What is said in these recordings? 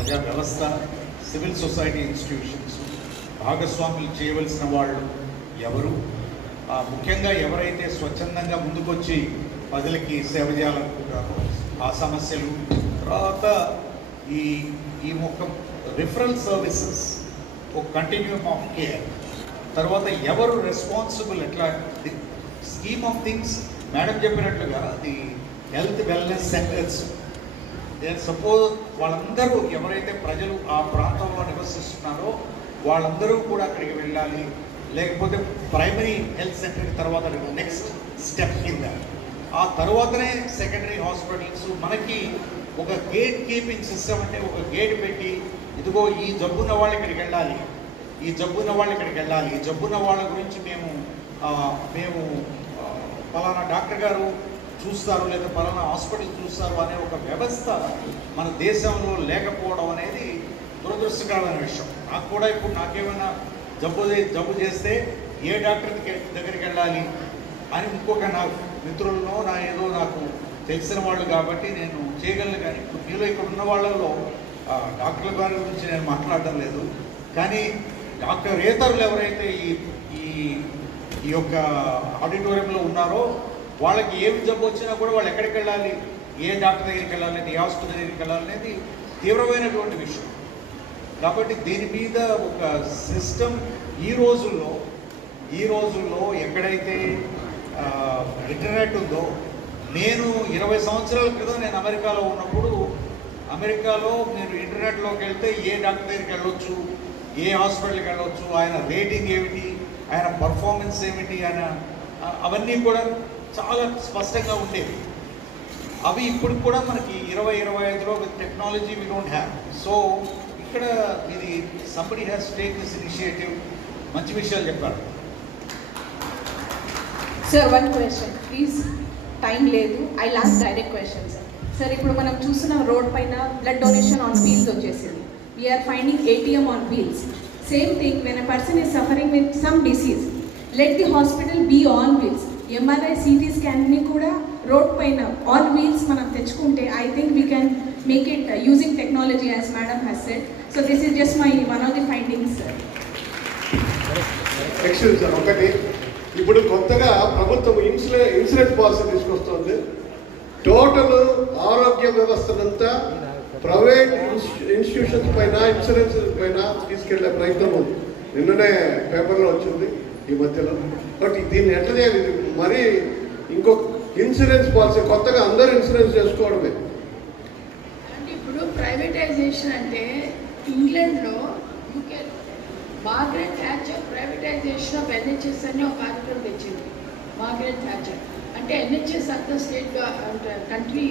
ప్రజా వ్యవస్థ civil society institutions భాగస్వాములు చేయవలసిన వాళ్ళు ఎవరు? ముఖ్యంగా ఎవరైతే స్వచ్ఛందంగా ముందుకొచ్చి ప్రజలకి సేవ చేయాలనుకుంటారో ఆ సమస్యలు తర్వాత ఈ ఈ ఒక రిఫరల్ సర్వీసెస్ ఒక కంటిన్యూమ్ ఆఫ్ కేర్ తర్వాత ఎవరు రెస్పాన్సిబుల్ ఎట్లా స్కీమ్ ఆఫ్ థింగ్స్ మేడం చెప్పినట్లుగా ది హెల్త్ వెల్నెస్ సెంటర్స్ నేను సపోజ్ వాళ్ళందరూ ఎవరైతే ప్రజలు ఆ ప్రాంతంలో నివసిస్తున్నారో వాళ్ళందరూ కూడా అక్కడికి వెళ్ళాలి. లేకపోతే ప్రైమరీ హెల్త్ సెంటర్ తర్వాత నెక్స్ట్ స్టెప్ కింద. ఆ తర్వాతనే సెకండరీ హాస్పిటల్స్ మనకి ఒక గేట్ కీపింగ్ సిస్టమ్ అంటే ఒక గేట్ పెట్టి ఇదిగో ఈ జబ్బున్న వాళ్ళు ఇక్కడికి వెళ్ళాలి. ఈ జబ్బున్న వాళ్ళు ఇక్కడికి వెళ్ళాలి. ఈ జబ్బున్న వాళ్ళ గురించి మేము మేము ఫలానా పలానా డాక్టర్ గారు చూస్తారు లేదా పలానా హాస్పిటల్ చూస్తారు అనే ఒక వ్యవస్థ మన దేశంలో లేకపోవడం అనేది దురదృష్టకరమైన విషయం. నాకు కూడా ఇప్పుడు నాకేమైనా జబ్బు జబ్బు చేస్తే ఏ డాక్టర్ దగ్గరికి వెళ్ళాలి అని ఇంకొక నా మిత్రులను నా ఏదో నాకు తెలిసిన వాళ్ళు కాబట్టి నేను చేయగలను కానీ ఇప్పుడు మీలో ఇక్కడ ఉన్న వాళ్ళలో డాక్టర్ల గారి గురించి నేను మాట్లాడడం లేదు. కానీ డాక్టర్ ఏతరులు ఎవరైతే ఈ ఈ ఈ యొక్క ఆడిటోరియంలో ఉన్నారో వాళ్ళకి ఏమి జబ్బు వచ్చినా కూడా వాళ్ళు ఎక్కడికి వెళ్ళాలి? ఏ డాక్టర్ దగ్గరికి వెళ్ళాలి? ఏ హాస్పిటల్ దగ్గరికి వెళ్ళాలి అనేది తీవ్రమైనటువంటి విషయం. కాబట్టి దీని మీద ఒక సిస్టమ్ ఈ రోజుల్లో ఈ రోజుల్లో ఎక్కడైతే ఇంటర్నెట్ ఉందో నేను ఇరవై సంవత్సరాల క్రితం నేను అమెరికాలో ఉన్నప్పుడు అమెరికాలో మీరు ఇంటర్నెట్లోకి వెళ్తే ఏ డాక్టర్ దగ్గరికి వెళ్ళొచ్చు ఏ హాస్పిటల్కి వెళ్ళొచ్చు ఆయన రేటింగ్ ఏమిటి ఆయన పర్ఫార్మెన్స్ ఏమిటి ఆయన అవన్నీ కూడా చాలా స్పష్టంగా ఉండేవి. అవి ఇప్పుడు కూడా మనకి ఇరవై ఇరవై ఐదులో with technology we don't have so ఇక్కడ ఇది somebody has take this initiative మంచి విషయాలు చెప్పారు. Sir one question please time లేదు. I last direct question sir sir ఇప్పుడు మనం చూసిన రోడ్ పైన బ్లడ్ డొనేషన్ ఆన్ వీల్స్ వచ్చేసింది. We're finding ATM on wheels same thing when a person is suffering with some disease let the hospital be on wheels MRI CT స్కాన్ని కూడా road పైన on wheels మనం తెచ్చుకుంటే I think we can make it using technology as madam has set so this is just my one of the findings sir excuse sir ఒకటి. ఇప్పుడు కొత్తగా ప్రభుత్వం ఇన్సులే insurance policy తీసుకొస్తుంది. టోటల్ ఆరోగ్య వ్యవస్థనంతా ప్రైవేట్ ఇన్స్టిట్యూషన్స్ పైన ఇన్సూరెన్స్ పైన తీసుకెళ్ళే ప్రయత్నం ఉంది. నిన్ననే పేపర్లో వచ్చింది ఈ మధ్యలో. బట్ దీన్ని ఎట్లా చేయాలి? మరీ ఇంకొక ఇన్సూరెన్స్ పాలసీ కొత్తగా అందరూ ఇన్సూరెన్స్ చేసుకోవడమే. అంటే ఇప్పుడు ప్రైవేటైజేషన్ అంటే ఇంగ్లాండ్లో యూకేలో Margaret Thatcher privatization of NHS అని ఒక కార్యక్రమం తెచ్చింది. మార్గరెట్ థ్యాచర్ అంటే ఎన్హెచ్ఎస్ అంత స్టేట్ కంట్రీ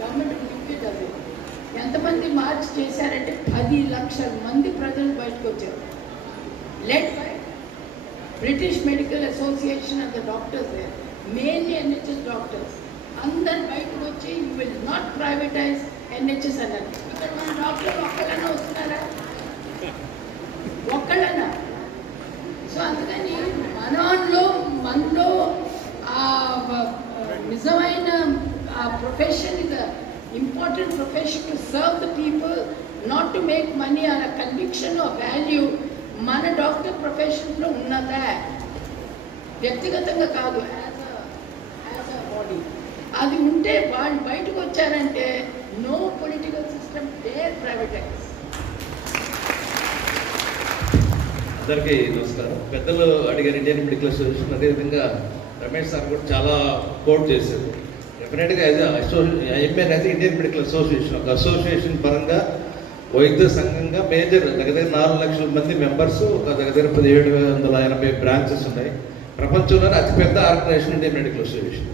గవర్నమెంట్ లిక్విడ్ అది ఎంతమంది మార్చి చేశారంటే పది లక్షల మంది ప్రజలు బయటకు వచ్చారు let by British Medical Association and the doctors mainly NHS doctors అందరు బయటకు వచ్చి you will not privatise NHS అన్నారు ఇక్కడ మన డాక్టర్లు ఒక్కళ్ళన్నా వస్తున్నారా ఒక్కళ్ళన్నా సో అందుకని మనలో మనలో ఆ వ- నిజమైన ఆ profession is important profession to serve the people not to make money అన్న కన్విక్షన్ వాల్యూ మన డాక్టర్ ప్రొఫెషన్లో ఉన్నత వ్యక్తిగతంగా కాదు యాజ్ యాజ్ అ బాడీ అది ఉంటే వాళ్ళు బయటకు వచ్చారంటే no political system there privatise అందరికీ నమస్కారం. పెద్దలు అడిగారు ఇండియన్ మెడికల్ అసోసియేషన్ అదేవిధంగా రమేష్ సార్ కూడా చాలా కోట్ చేశారు. డెఫినెట్గా యాజ్ ఎంఏ అయితే ఇండియన్ మెడికల్ అసోసియేషన్ ఒక అసోసియేషన్ పరంగా వైద్య సంఘంగా మేజర్ దగ్గర దగ్గర నాలుగు లక్షల మంది మెంబర్స్ ఒక దగ్గర దగ్గర పదిహేడు వందల ఎనభై బ్రాంచెస్ ఉన్నాయి. ప్రపంచంలోనే అతిపెద్ద ఆర్గనైజేషన్ ఉండే మెడికల్ అసోసియేషన్.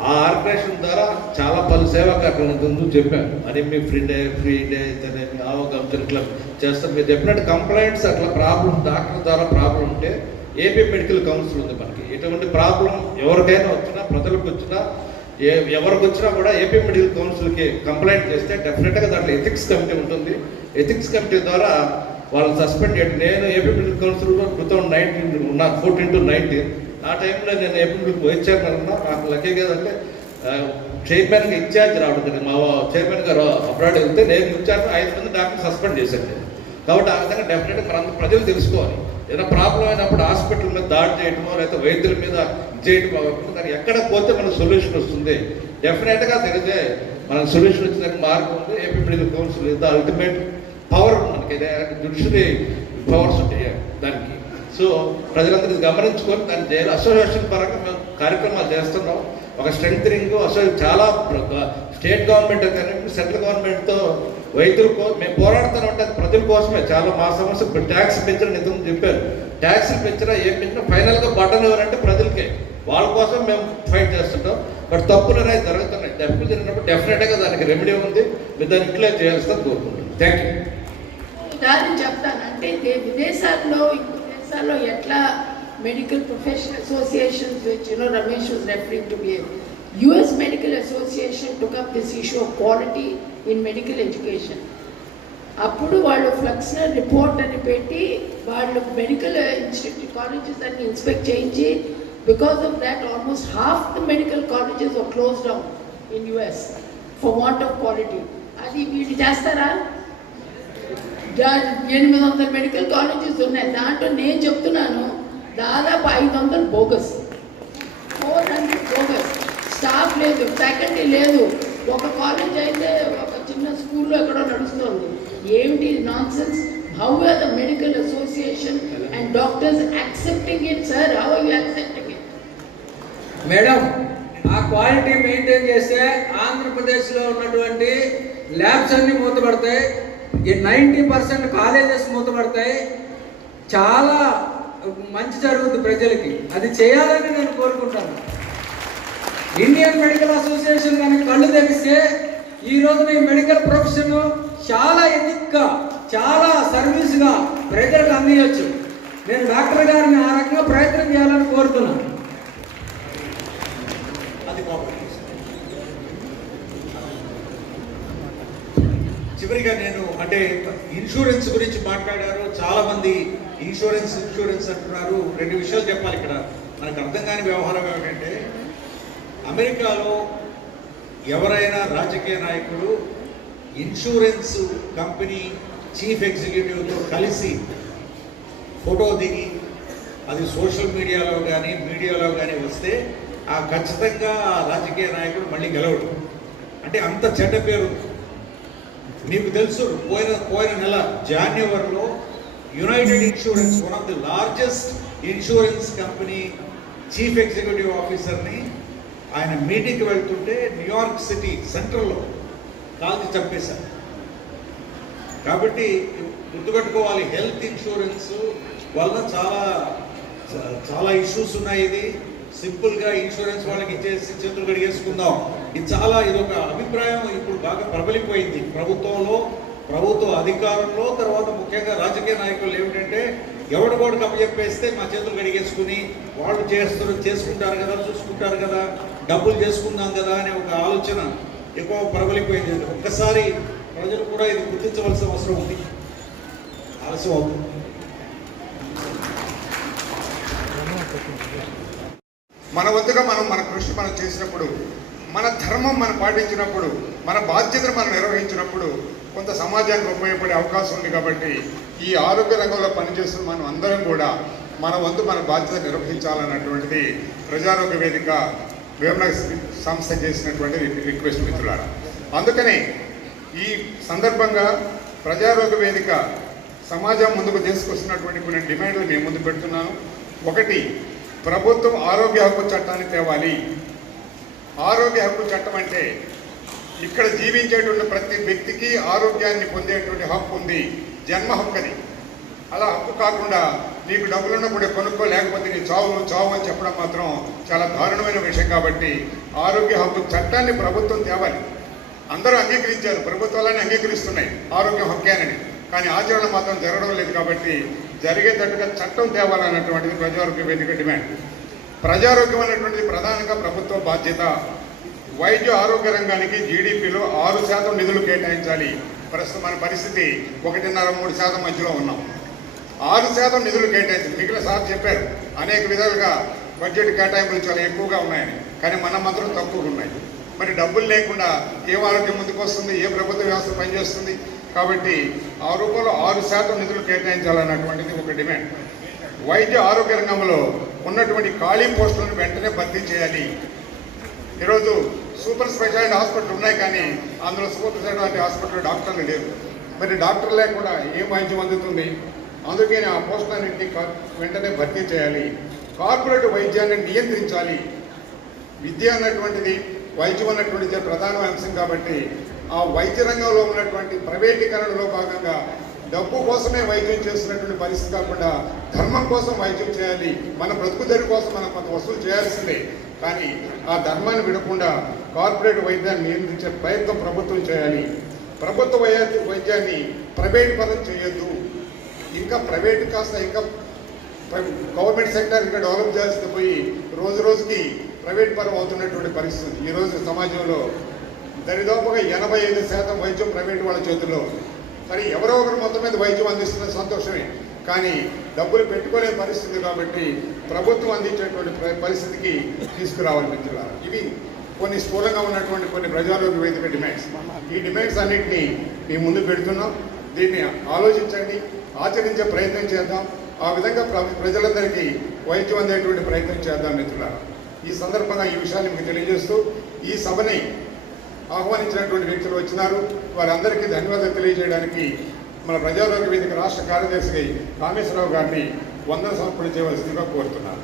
ఆ ఆర్గనైజేషన్ ద్వారా చాలా పలు సేవా కార్యక్రమం ముందు చెప్పాను. అని మీ ఫ్రీ డే ఫ్రీ డే అయితేనేమి అవగాహన ఇట్లా చేస్తాం. మీరు చెప్పినట్టు కంప్లైంట్స్ అట్లా ప్రాబ్లం డాక్టర్ ద్వారా ప్రాబ్లం ఉంటే ఏపీ మెడికల్ కౌన్సిల్ ఉంది మనకి. ఎటువంటి ప్రాబ్లం ఎవరికైనా వచ్చినా ప్రజలకు వచ్చినా ఏ ఎవరికి వచ్చినా కూడా ఏపీ మెడికల్ కౌన్సిల్కి కంప్లైంట్ చేస్తే డెఫినెట్గా దాంట్లో ఎథిక్స్ కమిటీ ఉంటుంది. ఎథిక్స్ కమిటీ ద్వారా వాళ్ళని సస్పెండ్ చేయడం నేను ఏపీ మెడికల్ కౌన్సిల్లో టూ థౌసండ్ నైన్టీన్ ఉన్నా ఫోర్టీన్ టు నైన్టీన్ ఆ టైంలో నేను ఏపీ మెడికల్ వైస్ చైర్మన్ ఉన్నా. నాకు లక్కీ కదంటే చైర్మన్గా ఇన్ఛార్జ్ రావడం జరిగింది. మా చైర్మన్ గారు అబ్రాడ్ వెళ్తే నేను ఇన్ఛార్జ్ ఐదు మంది డాక్టర్ సస్పెండ్ చేశాను కాబట్టి ఆ విధంగా డెఫినెట్గా మనందరూ ప్రజలు తెలుసుకోవాలి. ఏదైనా ప్రాబ్లం అయినప్పుడు హాస్పిటల్ మీద దాడి చేయటమో లేకపోతే వైద్యుల మీద చేయటం అవ్వకుండా దాన్ని ఎక్కడ పోతే మనకు సొల్యూషన్ వస్తుంది. డెఫినెట్గా తెలిసే మనకు సొల్యూషన్ వచ్చేదానికి మార్గం ఉంది. ఏపీ మెడికల్ కౌన్సిల్ ఇది అల్టిమేట్ పవర్ మనకి. జుడిషియరీ పవర్స్ ఉంటాయి దానికి. సో ప్రజలందరూ గమనించుకొని దాన్ని చేయాలి అసోసియేషన్ పరంగా మేము కార్యక్రమాలు చేస్తున్నాం. ఒక స్ట్రెంగ్ అసలు చాలా స్టేట్ గవర్నమెంట్ కానీ సెంట్రల్ గవర్నమెంట్తో వైద్యుల కోసం మేము పోరాడుతూనే ఉంటాం ప్రజల కోసమే. చాలా మా సమస్య ఇప్పుడు ట్యాక్స్ పెంచిన నిధులు చెప్పారు ట్యాక్స్లు పెంచినా ఏం పెంచినా ఫైనల్గా బటన్ ఎవరంటే ప్రజలకే. వాళ్ళ కోసం మేము ఫైట్ చేస్తుంటాం. బట్ తప్పులు అనేవి జరుగుతున్నాయి. తప్పులు జరిగినప్పుడు డెఫినెట్గా దానికి రెమెడీ ఉంది. మీరు దాన్ని ఇట్లా చేయాల్సిందని కోరుకుంటున్నాం. థ్యాంక్ యూ చెప్తాను. అంటే దే- విదేశాల్లో ఇంకో దేశాల్లో ఎట్లా medical professionals associations which you know Ramesh was referring to the US medical association took up this issue of quality in medical education అప్పుడు వాళ్ళు ఫ్లక్స్నర్ రిపోర్ట్ అని పెట్టి వాళ్ళు మెడికల్ ఇన్స్టిట్యూట్ కాలేజెస్ అన్ని ఇన్స్పెక్ట్ చేయించి because of that almost half the medical colleges are close down in US for want of quality. అది వీళ్ళు చేస్తారా? దా- ఎనిమిది వందల మెడికల్ కాలేజెస్ ఉన్నాయి. దాంట్లో నేను చెప్తున్నాను దాదాపు ఐదు వందలు bogus. Four hundred bogus staff లేదు ఫ్యాకల్టీ లేదు. ఒక కాలేజ్ అయితే ఒక చిన్న స్కూల్లో ఎక్కడో నడుస్తుంది. ఏమిటి nonsense how are the medical association and doctors accepting it sir? How you accepting it? Madam ఆ క్వాలిటీ మెయింటైన్ చేస్తే ఆంధ్రప్రదేశ్లో ఉన్నటువంటి ల్యాబ్స్ అన్నీ మూతపడతాయి. నైంటీ పర్సెంట్ కాలేజెస్ మూతపడతాయి. చాలా మంచి జరుగుతుంది ప్రజలకి. అది చేయాలని నేను కోరుకుంటాను. ఇండియన్ మెడికల్ అసోసియేషన్ కానీ కళ్ళు తెరిస్తే ఈ రోజున ఈ మెడికల్ ప్రొఫెషన్ చాలా ఎదిగ్గా చాలా సర్వీస్గా ప్రజలకు అందించవచ్చు నేను డాక్టర్ గారిని ఆ రకంగా ప్రయత్నం చేయాలని కోరుతున్నాను అది బాగుంది చివరిగా నేను అంటే ఇన్సూరెన్స్ గురించి మాట్లాడారు. చాలా మంది ఇన్సూరెన్స్ ఇన్సూరెన్స్ అంటున్నారు. రెండు విషయాలు చెప్పాలి ఇక్కడ. మనకు అర్థం కాని వ్యవహారం ఏమిటంటే అమెరికాలో ఎవరైనా రాజకీయ నాయకుడు ఇన్సూరెన్స్ కంపెనీ చీఫ్ ఎగ్జిక్యూటివ్తో కలిసి ఫోటో దిగి అది సోషల్ మీడియాలో కానీ మీడియాలో కానీ వస్తే ఆ ఖచ్చితంగా ఆ రాజకీయ నాయకుడు మళ్ళీ గెలవడు. అంటే అంత చెడ్డ పేరు. మీకు తెలుసు పోయిన పోయిన నెల జాన్యువరిలో United Insurance one of the largest insurance company chief executive ఆఫీసర్ని ఆయన మీటింగ్కి వెళ్తుంటే న్యూయార్క్ సిటీ సెంట్రల్లో కాల్చి చంపేశారు. కాబట్టి గుర్తుపెట్టుకోవాలి హెల్త్ ఇన్సూరెన్స్ వల్ల చాలా చాలా ఇష్యూస్ ఉన్నాయి ఇది. సింపుల్గా ఇన్సూరెన్స్ వాళ్ళకి ఇచ్చేసి చేతులు కడిగేసుకుందాం. ఇది చాలా ఇది ఒక అభిప్రాయం ఇప్పుడు బాగా ప్రబలిపోయింది. ప్రభుత్వంలో ప్రభుత్వ అధికారంలో తర్వాత ముఖ్యంగా రాజకీయ నాయకులు ఏమిటంటే ఎవడు కూడా కప్పచెప్పేస్తే మా చేతులు కడిగేసుకుని వాళ్ళు చేస్తారు చేసుకుంటారు కదా చూసుకుంటారు కదా డబ్బులు చేసుకుందాం కదా అనే ఒక ఆలోచన ఎక్కువ ప్రబలిపోయింది. ఒక్కసారి ప్రజలు కూడా ఇది గుర్తించవలసిన అవసరం ఉంది. ఆలస్యం అవుతుంది. మన వంతుగా మనం మన కృషి మనం చేసినప్పుడు మన ధర్మం మనం పాటించినప్పుడు మన బాధ్యతను మనం నిర్వహించినప్పుడు కొంత సమాజానికి ఉపయోగపడే అవకాశం ఉంది కాబట్టి ఈ ఆరోగ్య రంగంలో పనిచేస్తున్న మనం అందరం కూడా మన వంతు మన బాధ్యత నిర్వహించాలన్నటువంటిది ప్రజారోగ్య వేదిక వేమన సంస్థ చేసినటువంటి రిక్వెస్ట్ మిత్రులారా. అందుకనే ఈ సందర్భంగా ప్రజారోగ్య వేదిక సమాజం ముందుకు తీసుకొస్తున్నటువంటి కొన్ని డిమాండ్లు మేము ముందు పెడుతున్నాను. ఒకటి ప్రభుత్వం ఆరోగ్య హక్కు చట్టాన్ని తేవాలి. ఆరోగ్య హక్కు చట్టం అంటే ఇక్కడ జీవించేటువంటి ప్రతి వ్యక్తికి ఆరోగ్యాన్ని పొందేటువంటి హక్కు ఉంది. జన్మ హక్కు అది. అలా హక్కు కాకుండా నీకు డబ్బులు ఉన్నప్పుడు కొనుక్కో లేకపోతే నీ చావు చావు అని చెప్పడం మాత్రం చాలా దారుణమైన విషయం కాబట్టి ఆరోగ్య హక్కు చట్టాన్ని ప్రభుత్వం తేవాలి. అందరూ అంగీకరించారు. ప్రభుత్వాలన్నీ అంగీకరిస్తున్నాయి. ఆరోగ్య హక్కేనని కానీ ఆచరణ మాత్రం జరగడం లేదు కాబట్టి జరిగేటట్టుగా చట్టం తేవాలన్నటువంటిది ప్రజారోగ్య వేదిక డిమాండ్. ప్రజారోగ్యం అనేటువంటిది ప్రధానంగా ప్రభుత్వ బాధ్యత. వైద్య ఆరోగ్య రంగానికి జీడిపిలో ఆరు శాతం నిధులు కేటాయించాలి. ప్రస్తుతం మన పరిస్థితి ఒకటిన్నర మూడు శాతం మధ్యలో ఉన్నాం. ఆరు శాతం నిధులు కేటాయించాలి మిగిలిన సార్ చెప్పారు అనేక విధాలుగా బడ్జెట్ కేటాయింపులు చాలా ఎక్కువగా ఉన్నాయని. కానీ మన మాత్రం తక్కువగా ఉన్నాయి. మరి డబ్బులు లేకుండా ఏ ఆరోగ్యం ముందుకు వస్తుంది? ఏ ప్రభుత్వ వ్యవస్థ పనిచేస్తుంది? కాబట్టి ఆ రూపంలో ఆరు శాతం నిధులు కేటాయించాలన్నటువంటిది ఒక డిమాండ్. వైద్య ఆరోగ్య రంగంలో ఉన్నటువంటి ఖాళీ పోస్టులను వెంటనే భర్తీ చేయాలి. ఈరోజు సూపర్ స్పెషాలిటీ హాస్పిటల్ ఉన్నాయి కానీ అందులో సూపర్ స్పెషాలిటీ హాస్పిటల్ డాక్టర్లు లేరు. మరి డాక్టర్ లేకుండా ఏం వైద్యం అందుతుంది? అందుకని ఆ పోస్టులన్నింటినీ వెంటనే భర్తీ చేయాలి. కార్పొరేట్ వైద్యాన్ని నియంత్రించాలి. విద్య అన్నటువంటిది వైద్యం అన్నటువంటిది ప్రధాన అంశం కాబట్టి ఆ వైద్య రంగంలో ఉన్నటువంటి ప్రైవేటీకరణలో భాగంగా డబ్బు కోసమే వైద్యం చేస్తున్నటువంటి పరిస్థితి కాకుండా ధర్మం కోసం వైద్యం చేయాలి మన బ్రతుకు తెరువు కోసం మనం కొంత వసూలు చేయాల్సిందే. కానీ ఆ ధర్మాన్ని విడకుండా కార్పొరేట్ వైద్యాన్ని నియంత్రించే ప్రయత్నం ప్రభుత్వం చేయాలి. ప్రభుత్వ వైద్య వైద్యాన్ని ప్రైవేట్ పరం చేయొద్దు. ఇంకా ప్రైవేట్ కాస్త ఇంకా గవర్నమెంట్ సెక్టర్ ఇంకా డెవలప్ చేయాల్సింది పోయి రోజు రోజుకి ప్రైవేట్ పరం అవుతున్నటువంటి పరిస్థితి. ఈ రోజు సమాజంలో దరిదాపుగా ఎనభై ఐదు శాతం వైద్యం ప్రైవేట్ వాళ్ళ చేతుల్లో. ఉంది. సరే ఎవరో ఒకరు మొత్తం మీద వైద్యం అందిస్తున్న సంతోషమే. కానీ డబ్బులు పెట్టుకోలే పరిస్థితి కాబట్టి ప్రభుత్వం అందించేటువంటి ప్ర- పరిస్థితికి తీసుకురావాలి మిత్రులారా. ఇవి కొన్ని స్థూలంగా ఉన్నటువంటి కొన్ని ప్రజారోగ్య వేదిక డిమాండ్స్. ఈ డిమాండ్స్ అన్నింటినీ మేము ముందు పెడుతున్నాం. దీన్ని ఆలోచించండి ఆచరించే ప్రయత్నం చేద్దాం. ఆ విధంగా ప్ర- ప్రజలందరికీ వైద్యం అందేటువంటి ప్రయత్నం చేద్దాం మిత్రులారా. ఈ సందర్భంగా ఈ విషయాన్ని మీకు తెలియజేస్తూ ఈ సభని ఆహ్వానించినటువంటి వ్యక్తులు వచ్చినారు. వారందరికీ ధన్యవాదాలు తెలియజేయడానికి మన ప్రజారోగ్య వేదిక రాష్ట్ర కార్యదర్శి కామేశ్వరరావు గారిని వందన సమర్పణ చేయవలసిందిగా కోరుతున్నాను.